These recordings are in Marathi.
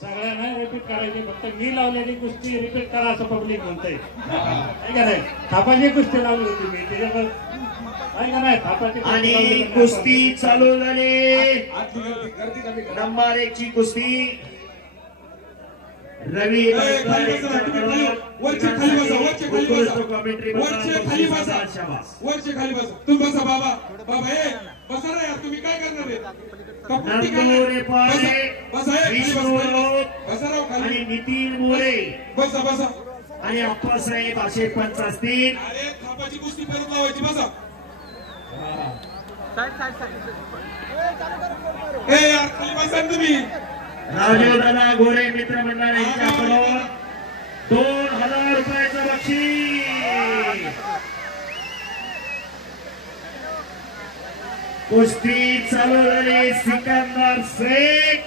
सगळ्यांना रिपीट करायची, फक्त मी लावलेली कुस्ती रिपीट करा असं पब्लिक म्हणतंय. का नाही? थापाची कुस्ती लावली होती मी त्याच्यावर का नाही? थापाची आणि कुस्ती चालू झाली. नंबर 1 ची कुस्ती रवी वरचे खाली बसा तुम्ही बसा बाबा बाबा हे बसा रे यार तुम्ही काय करणार आणि नितीन मोरे बसा बसा आणि अप्पासाहेब असे पंच असतील. अरे थापाची कुस्ती परत लावायची बसा यार खाली बसा तुम्ही. राजूदादा गोरे मित्रमंडळ यांच्याकडून 2000 रुपयाचं बक्षीस. कुस्ती चालू झाली. सिकंदर शेख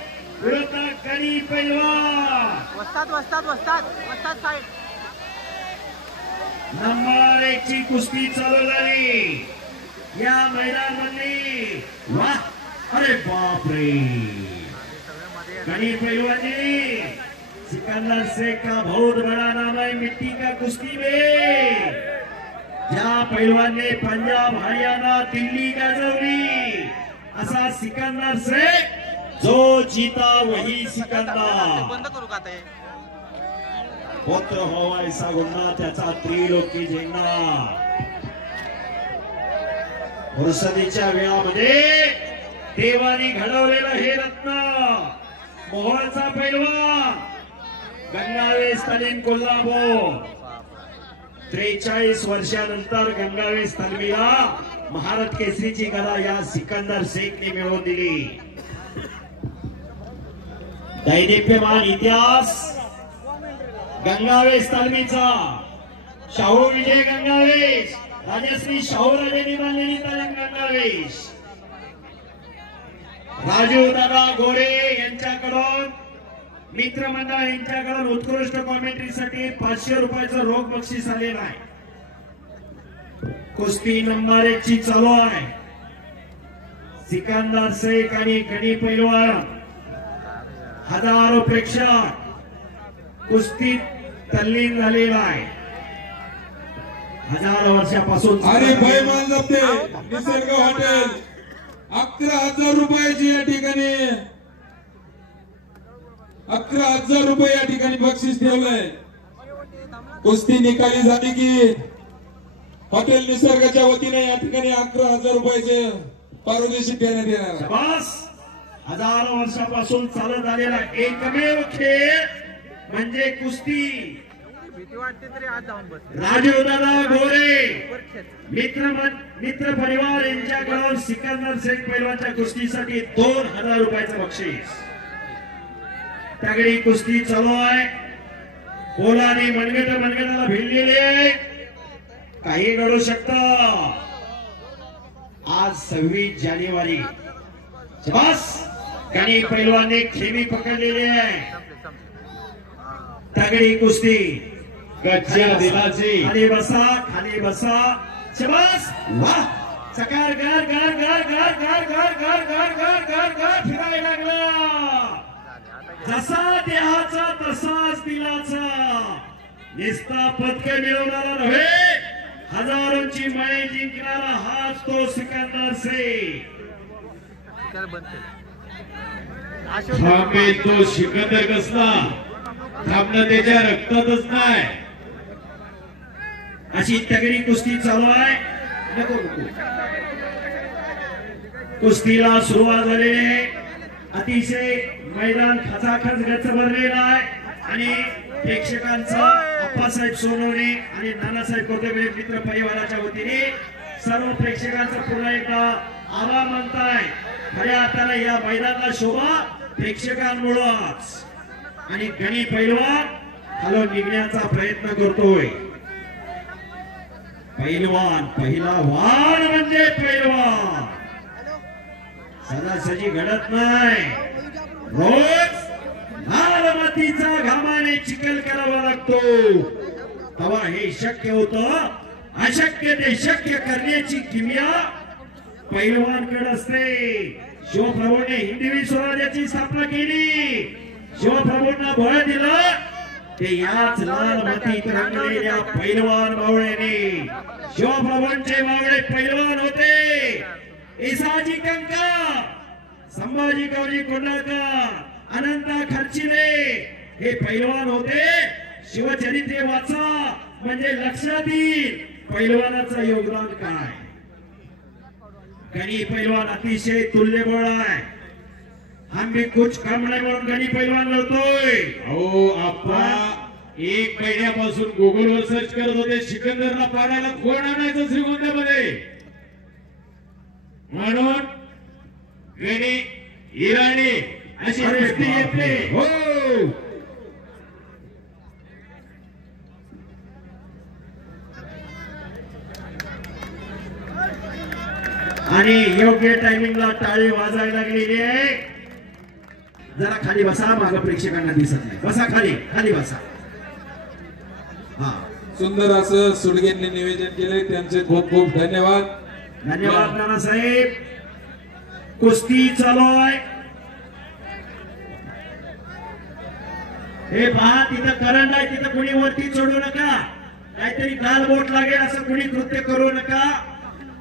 विरुद्ध गणी पैलवान. नंबर 1 ची कुस्ती चालू झाली. या मैदानामध्ये वाह, अरे बापरे, गणी पहलवान जी, सिकंदर शेख का बहुत बड़ा नाम है मिट्टी का कुश्ती में. ज्या पहलवान ने पंजाब हरियाणा दिल्ली गाजवली असा सिकंदर शेख, जो जीता वही सिकंदर. पुत्र व्हावा ऐसा गुन्हा त्याचा त्रिलोकी झेंडा. फुरसतीच्या वेळामध्ये देवानी घडवलेलं हे रत्न, मोहोळचा पैलवान गंगावेस तालीम कोल्हापूर. 43 वर्षानंतर गंगावेस तालमीला महाराष्ट्र केसरीची गदा या सिकंदर शेखने मिळवून दिली. दैदिप्यमान इतिहास गंगावेस तालमीचा. शाहू विजय गंगावेस, राजश्री शाहूराजेंनी बांधलेली तालीम गंगावेस. राजूदादा गोरे यांच्याकडून मित्रमंडळ यांच्याकडून उत्कृष्ट कॉमेंट्रीसाठी 500 रुपयाचं रोख बक्षीस आलेलं आहे. कुस्ती नंबर 1 ची चालू आहे. सिकंदर शेख आणि गणी पैलवान. हजारो प्रेक्षक कुस्तीत तल्लीन झालेला आहे. हजारो वर्षापासून. अरे भय मान जपते निसर्ग हॉटेल 11,000 रुपयाची या ठिकाणी 11,000 रुपये या ठिकाणी बक्षीस ठेवलंय. कुस्ती निकाली झाली की हॉटेल निसर्गाच्या वतीने या ठिकाणी 11,000 रुपयाचे पारितोषिक देण्यात येणार. बस हजारो वर्षापासून चालत आलेला एकमेव खेळ म्हणजे कुस्ती. राजूदादा गोरे मित्र परिवार यांच्याकडून सिकंदर शेख पैलवानच्या कुस्तीसाठी 2000 रुपयाचं बक्षीस. तगडी कुस्ती चालू आहे. पोलाने मनगटाला भिडलेले आहे. काही घडू शकतं. आज 26 जानेवारी. बस गणी पैलवानने खेमी पकडलेली आहे. तगडी कुस्ती. गच्च्या दिलाची. खाली बसा, खाली बसा. शबास, वाह, चकार गार गार गार गार गार गार गार गार गार गार गार फिरायला लागला. जसा देहाचा तसाच दिलाचा. निस्ता पदके मिळवणारा नव्हे, हजारोंची माय जिंकणारा हाच तो सिकंदर शेख. थांबे तो सिकंदर कसला, थांबणं त्याच्या रक्तातच नाही. अशी तगडी कुस्ती चालू आहे. नको कुस्तीला सुरुवात झालेली आहे. अतिशय मैदान खचाखच गच्च भरलेलं आहे आणि प्रेक्षकांचा अप्पासाहेब सोनवणे आणि नानासाहेब कोथेबे मित्र परिवाराच्या वतीने सर्व प्रेक्षकांचा पुन्हा एकदा आभार मानताय. खऱ्या अर्थाने या मैदानाला शोभा प्रेक्षकांमुळेच. आणि गणी पैलवान खालून निघण्याचा प्रयत्न करतोय. पैलवान पहिला वाण म्हणजे पैलवान सदासजी घडत नाही. रोज लाल मातीचा घामाने चिखल करावा लागतो, तेव्हा हे शक्य होतं. अशक्य ते शक्य करण्याची किमया पैलवानकडे असते. शिवप्रभूने हिंदवी स्वराज्याची स्थापना केली. शिवप्रभूंना बळ दिलं ते याच लाल मातीत रंगलेल्या पैलवान मावळ्याने. शिवप्रभूंचे मावळे पैलवान होते. इसाजी कंका, संभाजी गावजी कोंढाळकर, अनंता खर्चिले हे पैलवान होते. शिवचरित्र वाचा म्हणजे लक्षात येईल पैलवानाचं योगदान काय. गणी पैलवान अतिशय तुल्यबळ आहे. आम्ही कुछ कम नाही म्हणून गणी पैलवान लढतोय. अहो आप्पा, एक महिन्यापासून गुगलवर सर्च करत होते सिकंदरला पाडायला कोण आणायचं श्रीगोंद्यामध्ये, म्हणून गणी इराणी अशी कुस्ती येते. हो, आणि योग्य टायमिंगला टाळी वाजायला लागलेली आहे. जरा खाली बसा, माग प्रेक्षकांना दिसत नाही. बसा खाली, खाली बसा. हा, सुंदर असं सुडगेंनी निवेदन केले, त्यांचे खूप खूप धन्यवाद. धन्यवाद नानासाहेब. कुस्ती चालू आहे. हे पहा, तिथं करंट आहे, तिथं कुणी वरती चढू नका. काहीतरी गाल बोट लागेल असं कुणी कृत्य करू नका.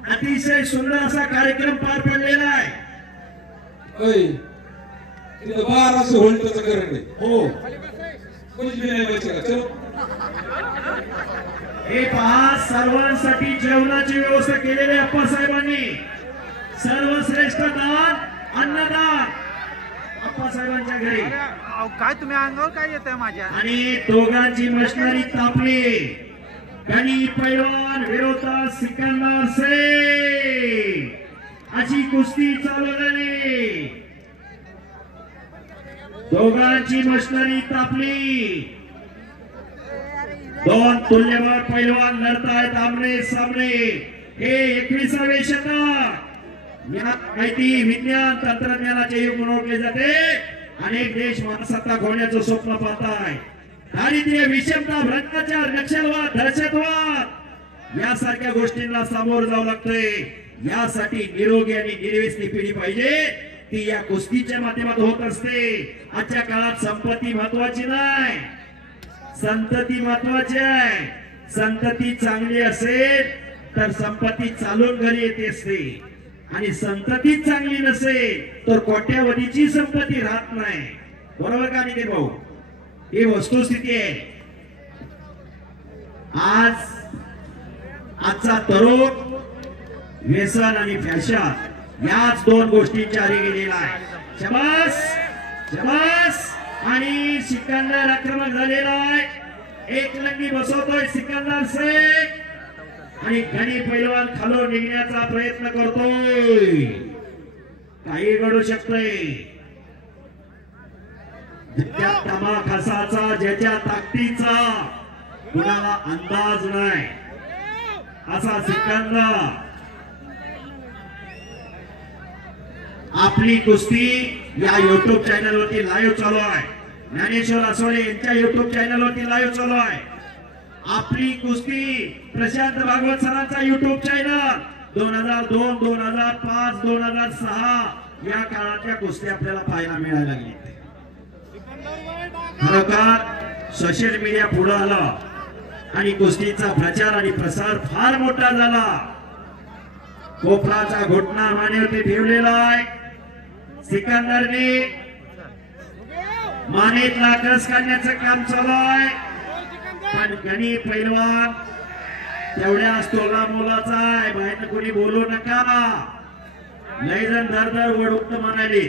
अतिशय सुंदर असा कार्यक्रम पार पडलेला आहे. ओय, तिथं 1200 व्होल्टचं करंट आहे. हो, कोणीच बी नाही बघायचं का? चलो. हे पहा, सर्वांसाठी जेवणाची व्यवस्था केलेली आहे अप्पासाहेबांनी. सर्वश्रेष्ठ दान अन्नदान अप्पासाहेबांच्या घरी. काय तुम्ही अंगावर काय येतंय माझ्या? आणि दोघांची मशनरी तापली. गणी पैलवान विरोधात सिकंदर शेख अशी कुस्ती चालू झाली. दोघांची मशनरी तापली. दोन तुल्यबळ पैलवान लढतायत आमने सामने. हे 21वे शतक माहिती विज्ञान तंत्रज्ञानाचे युग म्हणून ओळखले जाते. अनेक देश महासत्ता होण्याचं स्वप्न पाहताय. दारिद्र्य, विषमता, भ्रष्टाचार, नक्षलवाद, दहशतवाद यासारख्या गोष्टींना सामोरं जावं लागतंय. यासाठी निरोगी आणि निर्व्यसनी पिढी पाहिजे. ती या कुस्तीच्या माध्यमातून होत असते. आजच्या काळात संपत्ती महत्वाची नाही, संतती महत्वाची आहे. संतती चांगली असेल तर संपत्ती चालून घरी येते असते, आणि संतती चांगली नसेल तर कोट्यावधीची संपत्ती राहत नाही. बरोबर का नितीन भाऊ? ही वस्तुस्थिती आहे. आजचा तरुण व्यसन आणि फॅशन याच दोन गोष्टींच्या आधी गेलेला आहे. शबास शबास. आणि सिकंदर आक्रमक झालेला आहे. एक लंगी बसवतोय सिकंदर शेख, आणि गणी पैलवान खालून निघण्याचा प्रयत्न करतोय. काही घडू शकतंय. ज्याच्या तमाखासाचा, ज्याच्या ताकदीचा कुणाला अंदाज नाही असा सिकंदर. आपली कुस्ती या युट्यूब चॅनल वरती लाईव्ह चालू आहे. ज्ञानेश्वर आसवले यांच्या युट्यूब चॅनल वरती लाईव्ह चालू आहे. आपली कुस्ती प्रशांत भागवत सरांचा युट्यूब चॅनल 2002, 2005, 2006 या काळातल्या कुस्ती आपल्याला पाहायला मिळायला लागली. खरोखर सोशल मीडिया पुढे आला आणि कुस्तीचा प्रचार आणि प्रसार फार मोठा झाला. कोपराचा घोटणा मानेवरती ठेवलेला आहे. सिकंदरने मानेतला कस काढण्याचं काम चालू आहे. पण गणी पैलवान तेवढ्याच तोला मोलाचा आहे. बाहेर कोणी बोलू नका. लय जण दर वडून म्हणाले,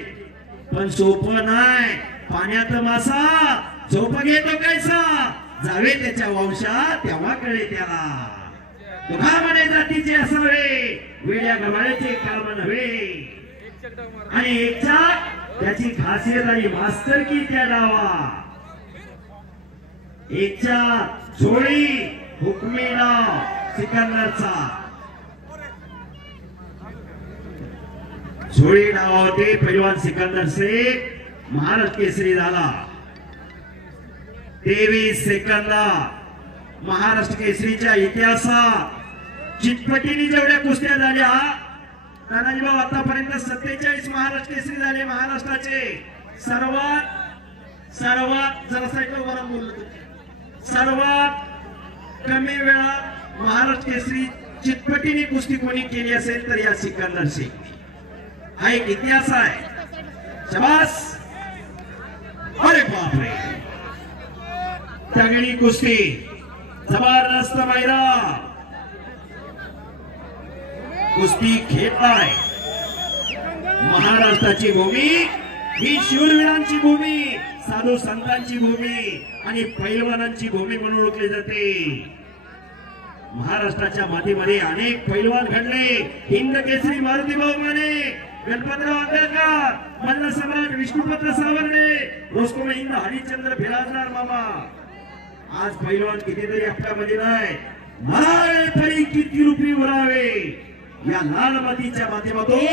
पण सोपं नाही. पाण्यात मासा झोप घेतो कैसा, जावे त्याच्या वंशात तेव्हा कळे त्याला. तुका म्हणे जातीचे असावे, वेड्या गव्हाळ्याचे काम नव्हे. आणि एकच्या त्याची खासियत आणि मास्तरकी त्या डावा. एकच्या जोडी हुकमीला सिकंदरचा जोडी डावा होते. पैलवान सिकंदर शेख महाराष्ट्र केसरी झाला. 23 सेकंदात महाराष्ट्र केसरीच्या इतिहासात चिटपटीने जेवढ्या कुस्त्या झाल्या, तानाजी भाऊ आतापर्यंत 47 महाराष्ट्र केसरी झाले. महाराष्ट्राचे सर्वात सर्वात जरा साईडला बोललो सर्वात कमी वेळात महाराष्ट्र केसरी चितपटीने कुस्ती कोणी केली असेल तर या सिकंदर शेख हा एक इतिहास आहे. शाबास. अरे बापरे तगडी कुस्ती जबरदस्त मैदान कुस्ती खेळताय. महाराष्ट्राची भूमी ही शूरवीरांची भूमी साधू संतांची भूमी आणि पैलवानांची भूमी म्हणून ओळखली जाते. महाराष्ट्राच्या मातीमध्ये अनेक पैलवान घडले. हिंद केसरी मारुती भाऊ माने गणपतराव आंबेडकर मल्ल सम्राट विष्णुपत्र सावरणे रोस्कोम हिंद हरिश्चंद्र बिराजदार मामा आज पैलवान कितीतरी आपल्यामध्ये नाही. मराळे तरी किती रुपये उरावे या लाल मातीच्या माध्यमातून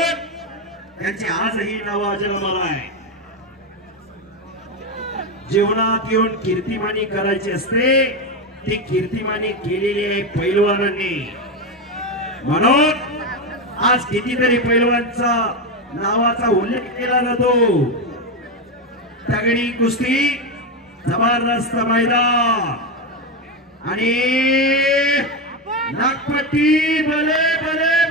त्यांची आजही नाव अजरामर आहे. जीवनात येऊन कीर्तिमानी करायची असते ती कीर्तिमानी केलेली आहे पैलवानांनी. म्हणून आज कितीतरी पैलवानचा नावाचा उल्लेख केला जातो. तगडी कुस्ती जबरदस्त मैदान आणि नागपट्टी भले भले